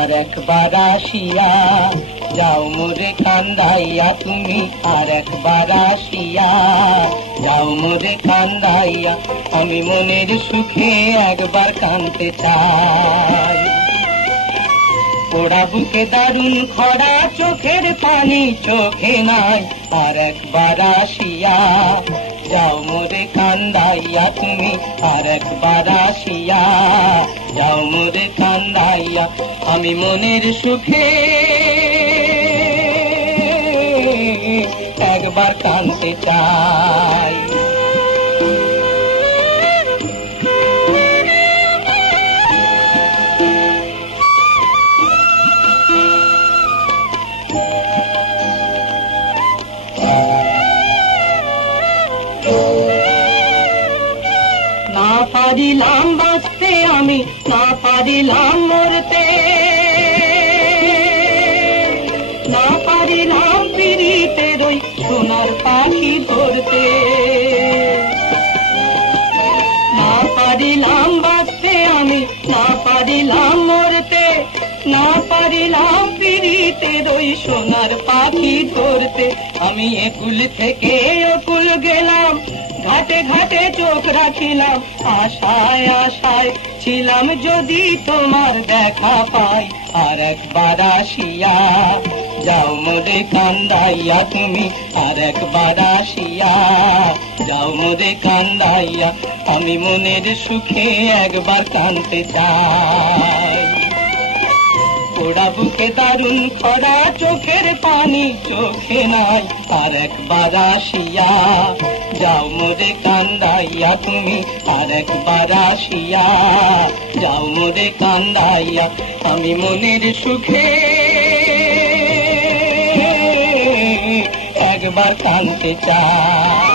আর একবার আসিয়া যাও মোরে কান্দাইয়া তুমি, আর একবার আসিয়া যাও মোরে কান্দাইয়া। আমি মনের সুখে একবার কাঁদতে চাই। পোড়া বুকে দারুণ খরা, চোখের পানি চোখে নাই, আর একবার আসিয়া যাও মোরে কান্দাইয়া তুমি, আর একবার আসিয়া যাও মোরে কান্দাইয়া। আমি মনের সুখে একবার কাঁদতে চাই। না পারিলাম বাঁচতে আমি, না পারিলাম মরতে, না পারিলাম পিরিতের ওই সোনার পাখি ধরতে। না পারিলাম বাঁচতে আমি, না পারিলাম মরতে, না পারিলাম পিরিতের ওই সোনার পাখি ধরতে। আমি একুল থেকে অকুল গেলাম, ঘাটে ঘাটে চোখ রাখিলাম, আশায় আশায় ছিলাম যদি তোমার দেখা পাই। আর একবার আসিয়া যাও মোরে কান্দাইয়া তুমি, আর একবার আসিয়া যাও মোরে কান্দাইয়া। আমি মনের সুখে একবার কাঁদতে চাই। পোড়া বুকে দারুণ খরা, চোখের পানি চোখে নাই, আর একবার আসিয়া যাও মোরে কান্দাইয়া তুমি, আর একবার আসিয়া যাও মোরে কান্দাইয়া। আমি মনের সুখে একবার কাঁদতে চাই।